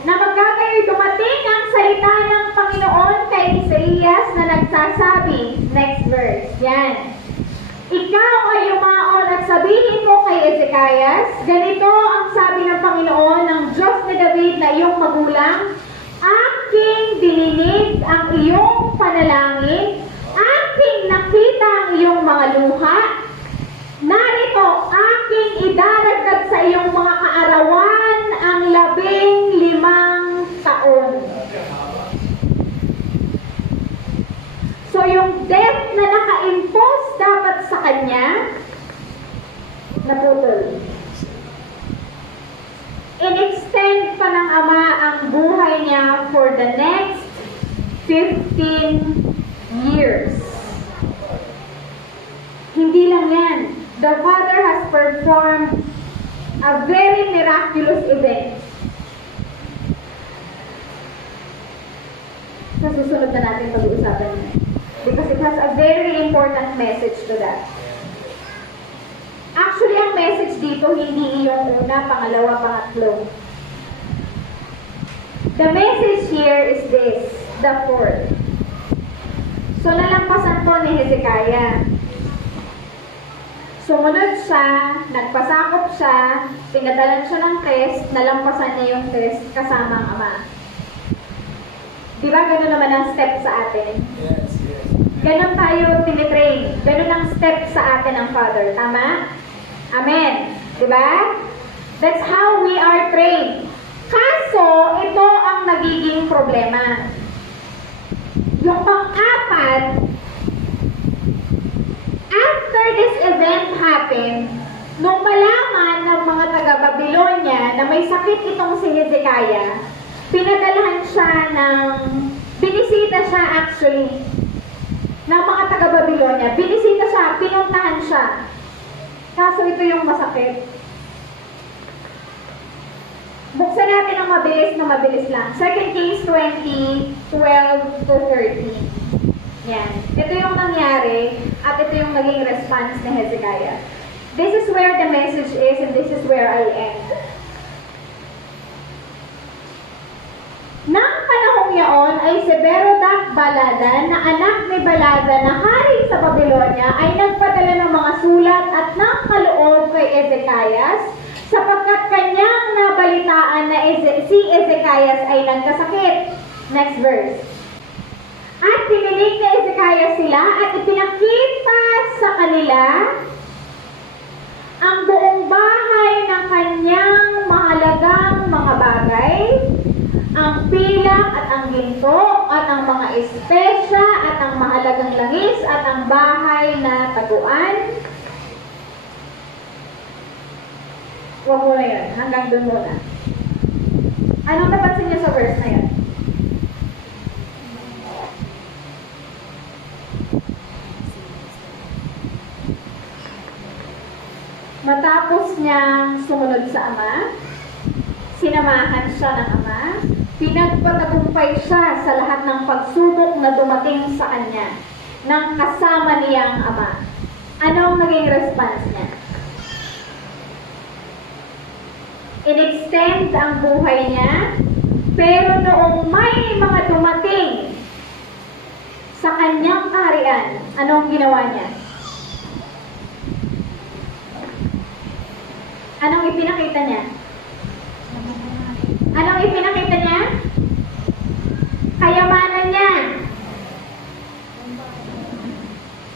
na magkakayoy dumating ang salita ng Panginoon kay Isaías na nagsasabi. Next verse. Yan. Ikaw ay yumaon at sabihin mo kay Ezekias, ganito ang sabi ng Panginoon ng Diyos ni David na iyong magulang, aking dininig ang iyong panalangin, aking nakita ang iyong mga luha, narito aking idaragdag sa iyong mga kaarawan ang 15 taon. So yung death na naka-impose dapat sa kanya, naputol. In-extend pa ng Ama ang buhay niya for the next 15 years. Hindi lang yan. The Father has performed a very miraculous event. Sa susunod na natin pag-uusapan niya. Because it has a very important message to that. Actually, ang message dito, hindi yung una, pangalawa, pangatlo. The message here is this, the fourth. So, nalampasan to ni Hezekiah. Sumunod siya, nagpasakop siya, pinadalan siya ng test, nalampasan niya yung test kasama ang ama. Di ba gano'n naman ang step sa atin? Yes, yes. Ganon tayo tinitrain. Ganon ang step sa atin ng Father. Tama? Amen. Diba? That's how we are trained. Kaso, ito ang nagiging problema. Yung pang-apat, after this event happened, nung malaman ng mga taga-Babylonia na may sakit itong si Hezekiah, pinadalahan siya binisita siya actually, ng mga taga-Babylonia. Binisita siya, pinuntahan siya. Kaso ito yung masakit. Buksan natin ang mabilis lang. 2 Kings 20, 12 to 13. Yan. Ito yung nangyari at ito yung naging response ni Hezekiah. This is where the message is and this is where I end. Nang panahong yaon ay si Berodach Baladan na anak ni Baladan na hari sa Babylonia ay nagpadala ng mga sulat at ng kaloob kay Ezekias sapagkat kanyang nabalitaan na si Ezekias ay nagkasakit. Next verse. At pininig ni Ezekias sila at ipinakita sa kanila ang buong bahay ng kanyang mahalagang mga bagay, ang pilak at ang ginto at ang mga espesya at ang mahalagang langis at ang bahay na taguan. Huwag mo na yun. Hanggang doon muna. Anong napansin niyo sa verse na yun? Matapos niyang sumunod sa ama, sinamahan siya ng ama, pinagpatagumpay siya sa lahat ng pagsubok na dumating sa kanya ng kasama niyang ama. Anong naging response niya? In-extend ang buhay niya, pero noong may mga dumating sa kanyang kaharian, anong ginawa niya? Anong ipinakita niya? Anong ipinakita niya? Kayamanan niya.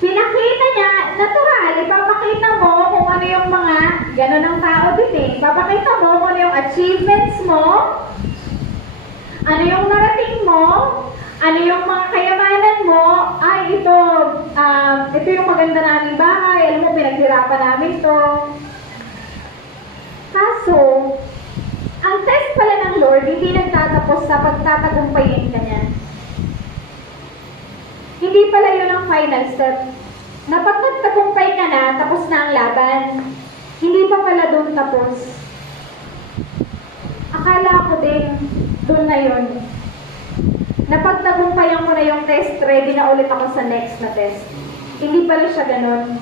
Pinakita niya, natural, ipapakita mo kung ano yung mga, gano'n ang tao din eh. Ipapakita mo kung ano yung achievements mo, ano yung narating mo, ano yung mga kayamanan mo, ay ito yung maganda naming bahay, alam mo, pinaghirapan namin to. Kaso, ang test pala ng Lord, hindi nagtatapos sa pagtatagumpayin ka niya. Hindi pala yun ang final step. Na pag nagtagumpay ka na, tapos na ang laban. Hindi pa pala doon tapos. Akala ko din, doon na yun. Na pag tagumpayan ko na yung test, ready na ulit ako sa next na test. Hindi pala siya ganun.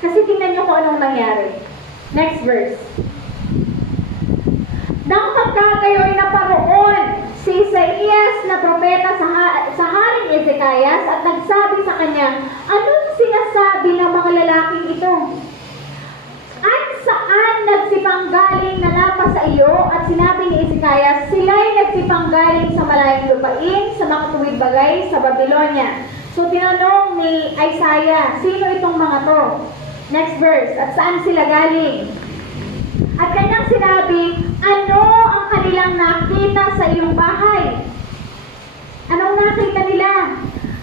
Kasi tingnan nyo kung anong nangyari. Next verse. Nang pagkakayo'y naparoon si Isaias na propeta sa haring Ezekias at nagsabi sa kanya, anong sinasabi ng mga lalaking ito? At saan nagsipanggaling na napa sa iyo? At sinabi ni Ezekias, sila'y nagsipanggaling sa malayong lupain, sa makatuwid bagay, sa Babylonia. So tinanong ni Isaiah, sino itong mga to? Next verse, at saan sila galing? At kanyang sinabi, ano ang kanilang nakita sa iyong bahay? Anong nakita nila?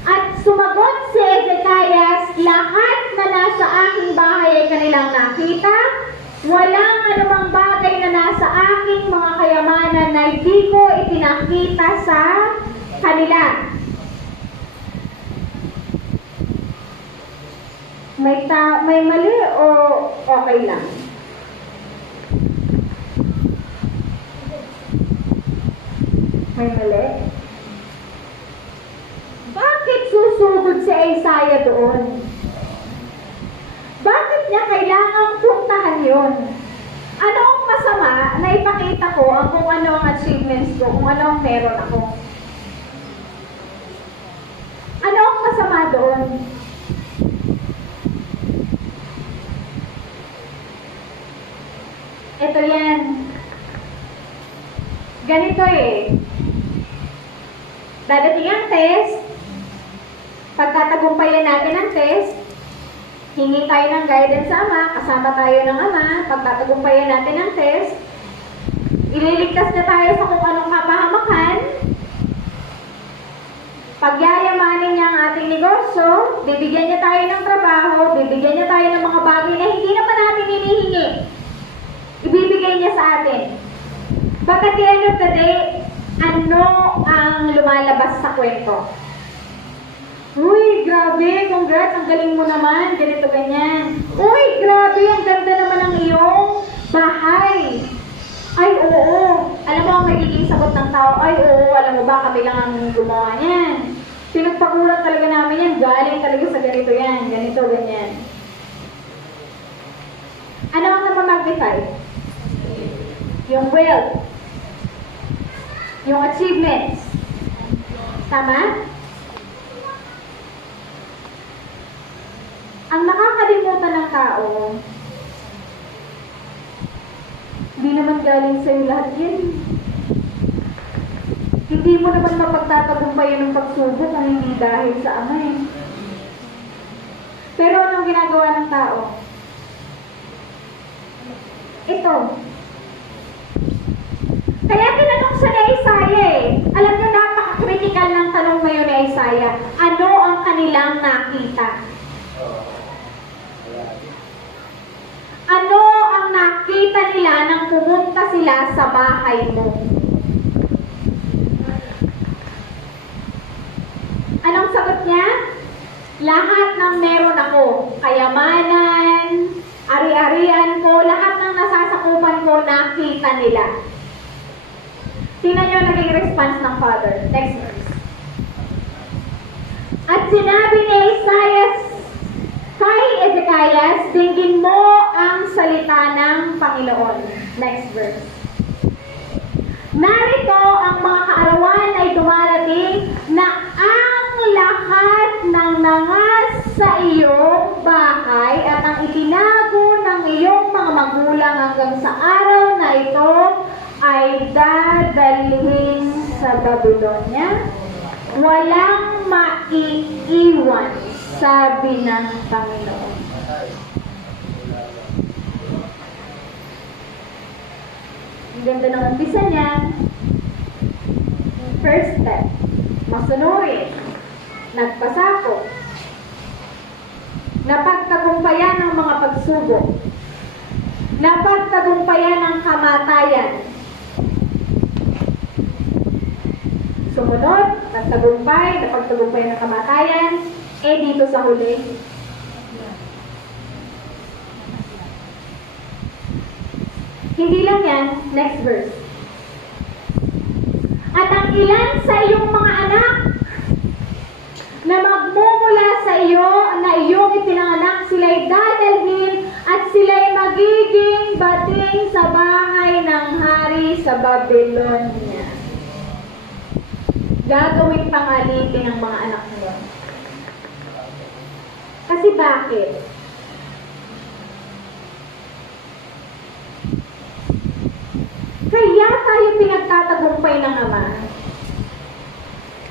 At sumagot si Ezekias, lahat na nasa aking bahay ay kanilang nakita. Walang anumang bagay na nasa aking mga kayamanan na hindi ko ipinakita sa kanila. May mali o okay lang? May mali? Bakit susugod si Isaiah doon? Bakit niya kailangang puntahan yun? Ano ang masama na ipakita ko kung ano ang achievements ko, kung ano ang meron ako? ganito eh. Dadating ang test, pagkatagumpayan natin ang test, hingi tayo ng guidance sa Ama, kasama tayo ng Ama, pagkatagumpayan natin ang test, ililigtas na tayo sa kung anong kapahamakan, pagyayamanin niya ang ating negosyo, bibigyan niya tayo ng trabaho, bibigyan niya tayo ng mga bagay na hindi naman natin hinihingi. Ibibigay niya sa atin. But at the end of the day, ano ang lumalabas sa kwento? Uy, grabe, congrats, ang galing mo naman, ganito, ganyan. Uy, grabe, ang ganda naman ng iyong bahay. Ay, oo. Alam mo ang magiging sagot ng tao, ay, oo, alam mo ba, kami lang ang gumawa niyan. Pinagpakulat talaga namin yan, galing talaga sa ganito yan, ganito, ganyan. Ano ang namamagnify? Yung wealth. Yung achievements. Tama? Ang nakakalimutan ng tao, hindi naman galing sa'yo lahat yan. Hindi mo naman mapagtatagumpayan ng pagsubok kung hindi dahil sa Ama eh. Pero anong ginagawa ng tao? Ito. Kaya tinanong siya ni Isaiah eh. Alam niyo, napaka-critical ng tanong ngayon ni Isaiah. Ano ang kanilang nakita? Ano ang nakita nila nang pumunta sila sa bahay mo? Anong sagot niya? Lahat ng meron ako. Kayamanan, ari-arian ko, lahat ng nasasakupan ko, nakita nila. Tingnan niyo ang naging response ng Father. Next verse. At sinabi ni Isaiah kay Ezekias, dinggin mo ang salita ng Panginoon. Next verse. Narito ang mga kaarawan ay dumarating na ang lahat ng nangas sa iyong bahay at ang itinago ng iyong mga magulang hanggang sa araw na ito ay dadalhin sa Babylonia. Walang maiiwan, sabi ng Panginoon. Ang ganda ng umpisa niya. First step, masunurin, nagpasako, napagtagumpayan ng mga pagsubok, napagtagumpayan ng kamatayan. Sumunod, napagtagumpay ng kamatayan, dito sa huli. Hindi lang yan, next verse. At ang ilan sa iyong mga anak na magmumula sa iyo, na iyong ipinanganak, sila'y dadalhin at sila'y magiging bating sa bahay ng hari sa Babylonia. Gagawin pang alipin ng mga anak mo. Kasi bakit? Kaya tayo pinagtatagumpay ng Ama.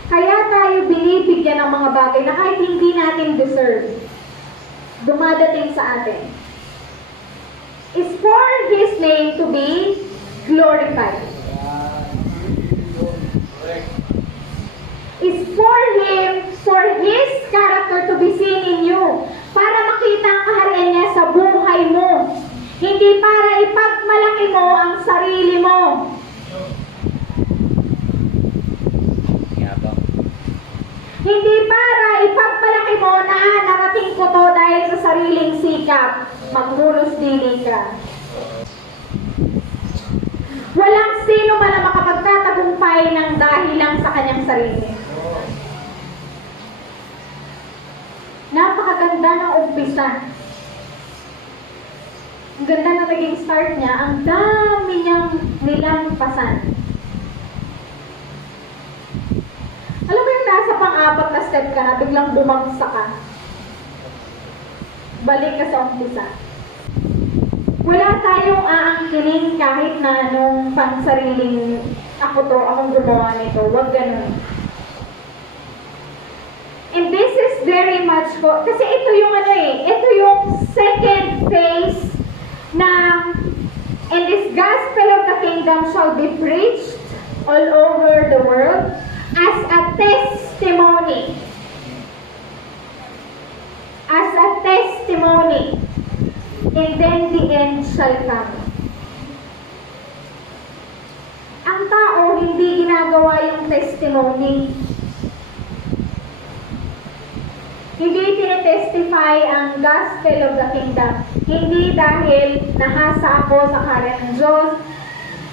Kaya tayo binibigyan ng mga bagay na kahit hindi natin deserve, dumadating sa atin. Is for His name to be glorified. Is for Him, for His character to be seen in you. Para makita ang kaharian niya sa buhay mo. Hindi para ipagmalaki mo ang sarili mo. Hindi para ipagmalaki mo na narating ko to dahil sa sariling sikap. Maghulos dili ka. Walang sino man na makapagtatagumpay ng dahil lang sa kanyang sarili. Napakaganda ng umpisa. Ang ganda na naging start niya, ang dami niyang nilampasan. Alam mo yung nasa pang-apat na step ka na, biglang bumagsak ka. Balik ka sa umpisa. Wala tayong aangkinin kahit na anong pansariling akong gumawa nito. Huwag ganun. And this is very much kasi ito yung ito yung second phase ng and this gospel of the kingdom shall be preached all over the world as a testimony. As a testimony. And then the end shall come. Ang tao hindi ginagawa yung testimony. Hindi tinetestify ang gospel of the kingdom. Hindi dahil nahasa ako sa kaharian ng Diyos,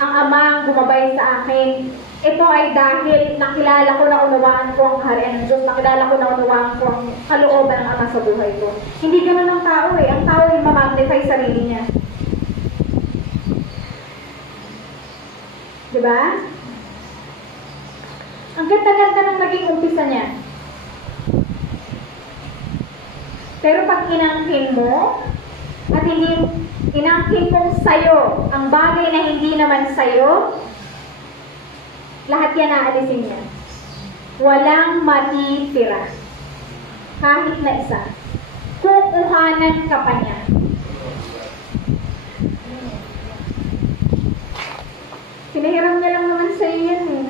ang Ama ang gumabay sa akin. Ito ay dahil nakilala ko na unawaan ko ang kaharian ng Diyos, nakilala ko na unawaan ko ang kalooban ng Ama sa buhay ko. Hindi ganun ang tao eh. Ang tao ay mamagnify sarili niya. Diba? Ang ganda-ganda ng naging umpisa niya. Pero pag inangkin mo, at hindi inangkin mong sayo, ang bagay na hindi naman sayo, lahat yan aalisin niya. Walang matitira. Kahit na isa. Kukuhanan ka pa niya. Pinahiram niya lang naman sa'yo yan eh.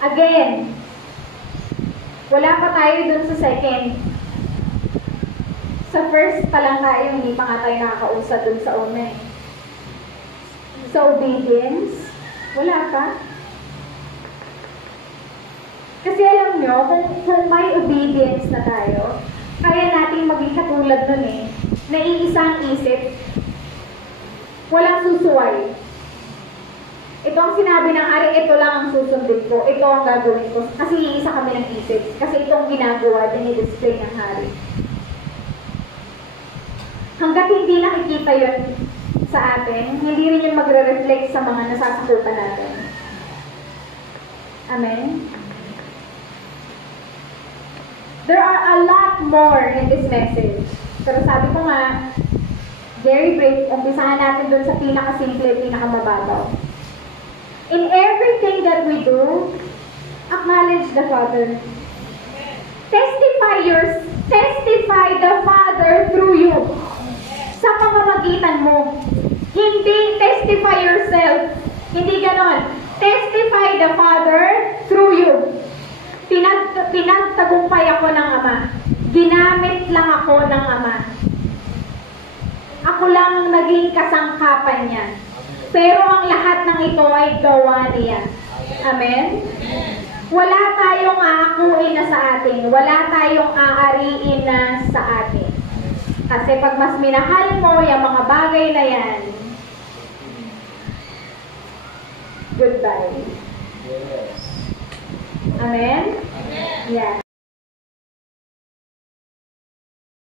Again, wala pa tayo dun sa second. Sa first pa lang tayo, hindi pa nga tayo nakakausap dun sa una eh. Sa obedience, wala pa. Kasi alam nyo, kung may obedience na tayo, kaya natin maging katulad nun eh. Naiisang isip, walang susuway. Ito ang sinabi ng hari, ito lang ang susundin ko, ito ang gagawin ko. Kasi iisa kami ng isip. Kasi itong ginagawa, dinidisplay ng hari. Hanggat hindi nakikita yun sa atin, hindi rin yung magre-reflect sa mga nasasakupan natin. Amen? There are a lot more in this message. Pero sabi ko nga, very brief, umpisahan natin dun sa pinakasimple, pinakamababaw. In everything that we do, acknowledge the Father. Testify the Father through you. Sa pamamagitan mo. Hindi testify yourself. Hindi ganon. Testify the Father through you. Pinagtagumpay ako ng Ama. Ginamit lang ako ng Ama. Ako lang naging kasangkapan niya. Pero ang lahat ng ito ay gawa niya. Amen? Wala tayong aakuin na sa atin. Wala tayong aariin na sa atin. Kasi pag mas minahal mo yung mga bagay na yan, goodbye. Yes. Amen? Amen. Yeah.